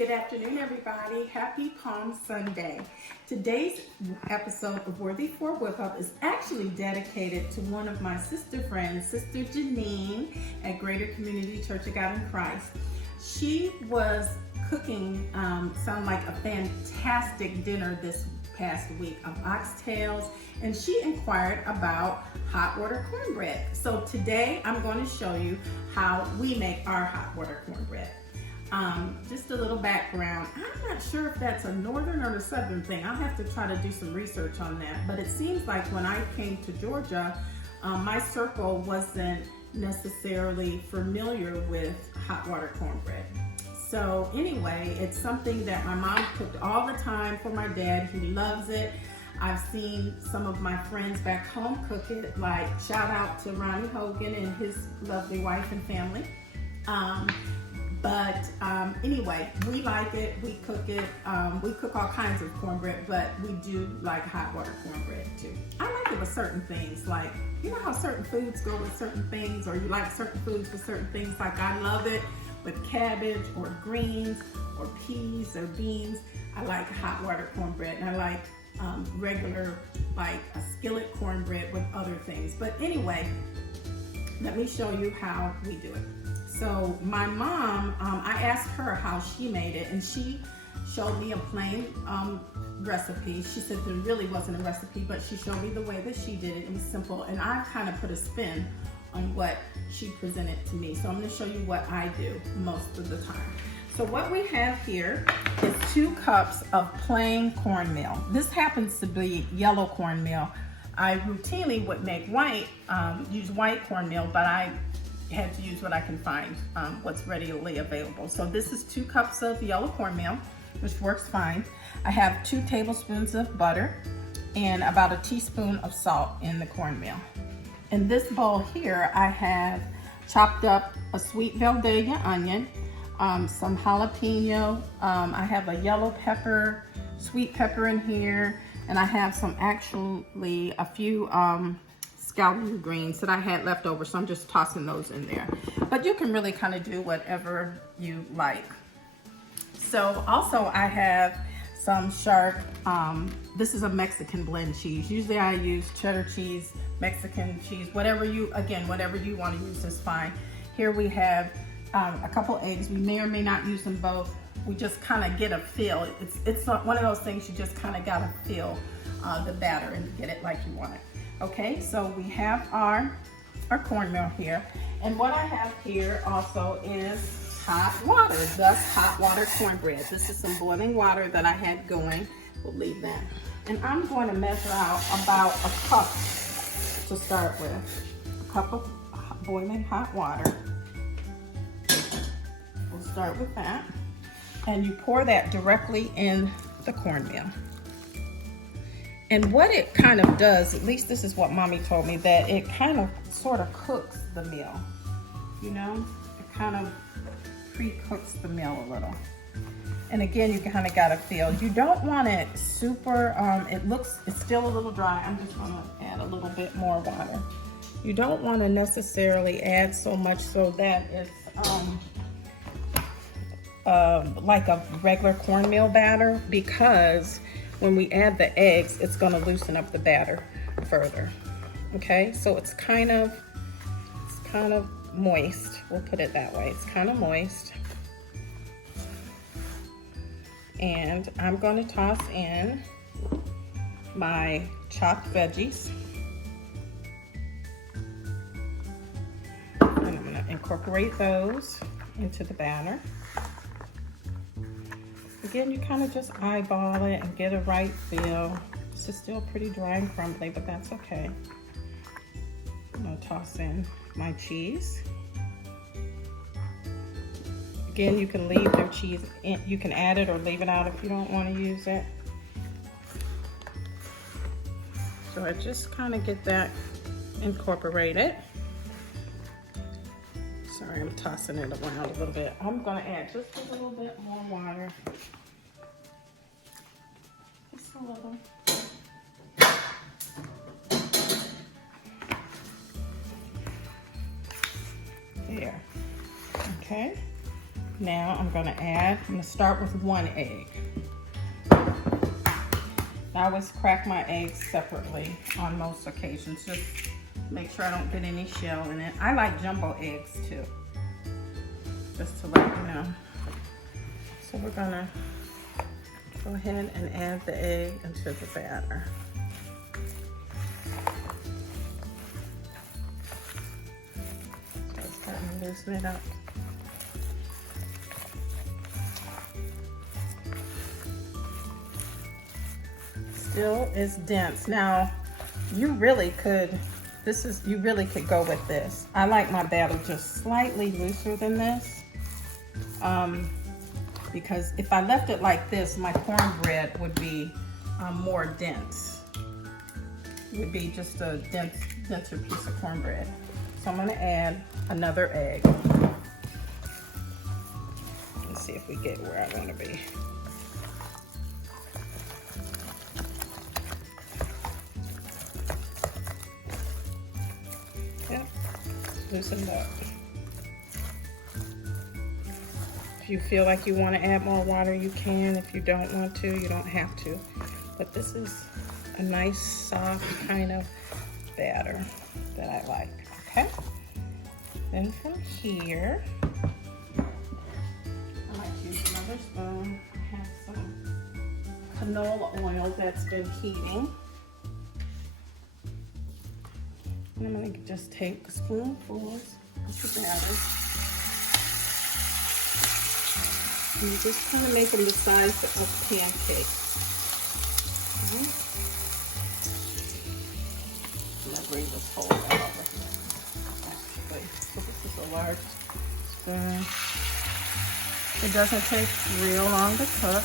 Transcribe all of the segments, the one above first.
Good afternoon, everybody. Happy Palm Sunday. Today's episode of Worthy-4 Whip Up is actually dedicated to one of my sister friends, Sister Janine at Greater Community Church of God in Christ. She was cooking, sound like a fantastic dinner this past week of oxtails, and she inquired about hot water cornbread. So today I'm going to show you how we make our hot water cornbread. Just a little background. I'm not sure if that's a northern or a southern thing. I'll have to try to do some research on that. But it seems like when I came to Georgia, my circle wasn't necessarily familiar with hot water cornbread. So anyway, it's something that my mom cooked all the time for my dad. He loves it. I've seen some of my friends back home cook it, like shout out to Ronnie Hogan and his lovely wife and family. Anyway, we like it, we cook it, we cook all kinds of cornbread, but we do like hot water cornbread too. I like it with certain things, like, you know how certain foods go with certain things, or you like certain foods with certain things, like I love it with cabbage or greens or peas or beans. I like hot water cornbread, and I like regular, like a skillet cornbread with other things. But anyway, let me show you how we do it. So my mom, I asked her how she made it, and she showed me a plain recipe. She said there really wasn't a recipe, but she showed me the way that she did it. It was simple, and I kind of put a spin on what she presented to me. So I'm going to show you what I do most of the time. So what we have here is 2 cups of plain cornmeal. This happens to be yellow cornmeal. I routinely would make use white cornmeal, but I had to use what I can find, what's readily available. So this is 2 cups of yellow cornmeal, which works fine. I have 2 tablespoons of butter and about a teaspoon of salt in the cornmeal. In this bowl here, I have chopped up a sweet Velveeta onion, some jalapeno, I have a yellow pepper, sweet pepper in here, and I have a few scalloped greens that I had left over, so I'm just tossing those in there. But you can really kind of do whatever you like. So also I have some sharp, this is a Mexican blend cheese. Usually I use cheddar cheese, Mexican cheese, whatever you want to use is fine. Here we have a couple eggs. We may or may not use them both. We just kind of get a feel. It's not one of those things you just kind of got to feel the batter and get it like you want it. Okay, so we have our cornmeal here. And what I have here also is hot water, thus hot water cornbread. This is some boiling water that I had going. We'll leave that. And I'm going to measure out about a cup to start with. A cup of boiling hot water. We'll start with that. And you pour that directly in the cornmeal. And what it kind of does, at least this is what Mommy told me, that it kind of sort of cooks the meal. You know, it kind of pre-cooks the meal a little. And again, you kind of got to feel. You don't want it super, it's still a little dry. I'm just going to add a little bit more water. You don't want to necessarily add so much so that it's like a regular cornmeal batter, because when we add the eggs, it's going to loosen up the batter further. Okay, so it's kind of moist. We'll put it that way. It's kind of moist. And I'm going to toss in my chopped veggies. And I'm going to incorporate those into the batter. Again, you kind of just eyeball it and get a right feel. This is still pretty dry and crumbly, but that's okay. I'm gonna toss in my cheese. Again, you can leave your cheese in, you can add it or leave it out if you don't want to use it. So I just kind of get that incorporated. Sorry, I'm tossing it around a little bit. I'm gonna add just a little bit more water. Just a little. There. Okay. Now I'm gonna start with 1 egg. I always crack my eggs separately on most occasions. Just make sure I don't get any shell in it. I like jumbo eggs too, just to let you know. So we're gonna go ahead and add the egg into the batter. So it's starting to loosen it up. Still is dense. Now, you really could go with this. I like my batter just slightly looser than this. Because if I left it like this, my cornbread would be more dense. It would be just a denser piece of cornbread. So I'm gonna add another egg. Let's see if we get where I wanna be. Yep, loosened up. If you feel like you want to add more water, you can. If you don't want to, you don't have to. But this is a nice, soft kind of batter that I like, okay? Then from here, I like to use another spoon. I have some canola oil that's been heating. And I'm gonna just take spoonfuls of the batter. And you're just kind of make them the size of pancakes. Okay. I'm gonna bring this whole out over here. Actually, so this is a large spoon. It doesn't take real long to cook.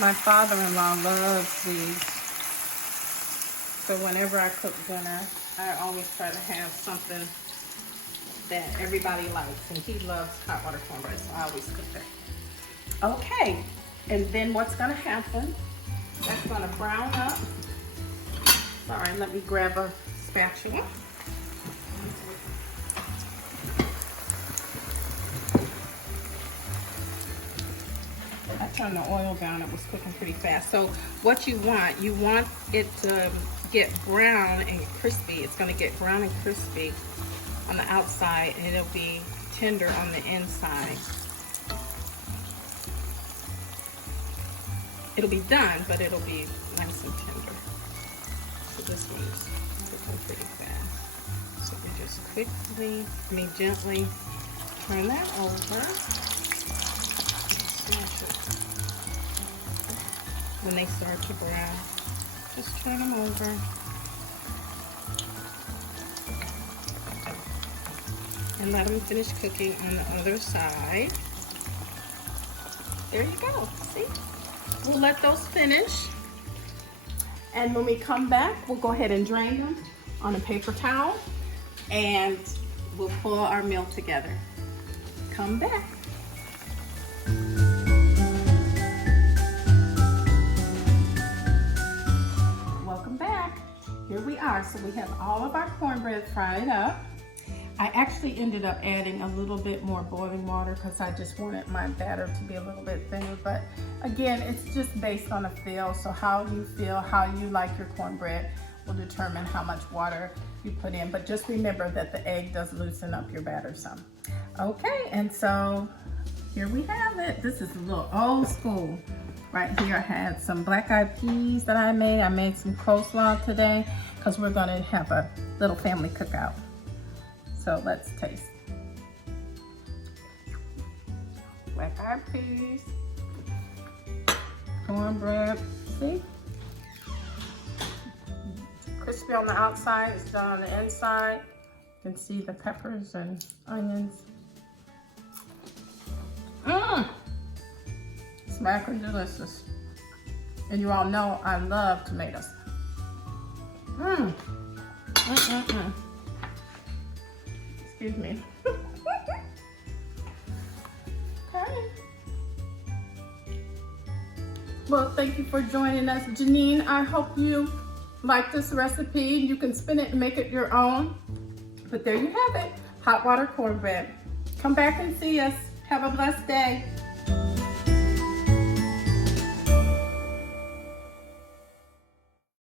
My father-in-law loves these. So whenever I cook dinner, I always try to have something that everybody likes. And he loves hot water cornbread, so I always cook that. Okay, and then what's gonna happen, that's gonna brown up. Sorry, let me grab a spatula. I turned the oil down, it was cooking pretty fast. So what you want it to get brown and crispy. It's gonna get brown and crispy on the outside, and it'll be tender on the inside. It'll be done, but it'll be nice and tender. So this one's cooking pretty fast. So we just gently turn that over. Smash it. When they start to brown, just turn them over. And let them finish cooking on the other side. There you go, see? We'll let those finish. And when we come back, we'll go ahead and drain them on a paper towel, and we'll pull our meal together. Come back. Here we are. So we have all of our cornbread fried up. I actually ended up adding a little bit more boiling water because I just wanted my batter to be a little bit thinner. But again, it's just based on a feel. So how you feel, how you like your cornbread will determine how much water you put in. But just remember that the egg does loosen up your batter some. Okay, and so here we have it. This is a little old school. Right here I had some black-eyed peas that I made. I made some coleslaw today because we're gonna have a little family cookout. So let's taste. Black-eyed peas, cornbread, see? Crispy on the outside, it's done on the inside. You can see the peppers and onions. Mmm! Smacking delicious. And you all know I love tomatoes. Mmm. Excuse me. Okay. Well, thank you for joining us, Janine. I hope you like this recipe. You can spin it and make it your own. But there you have it, hot water cornbread. Come back and see us. Have a blessed day.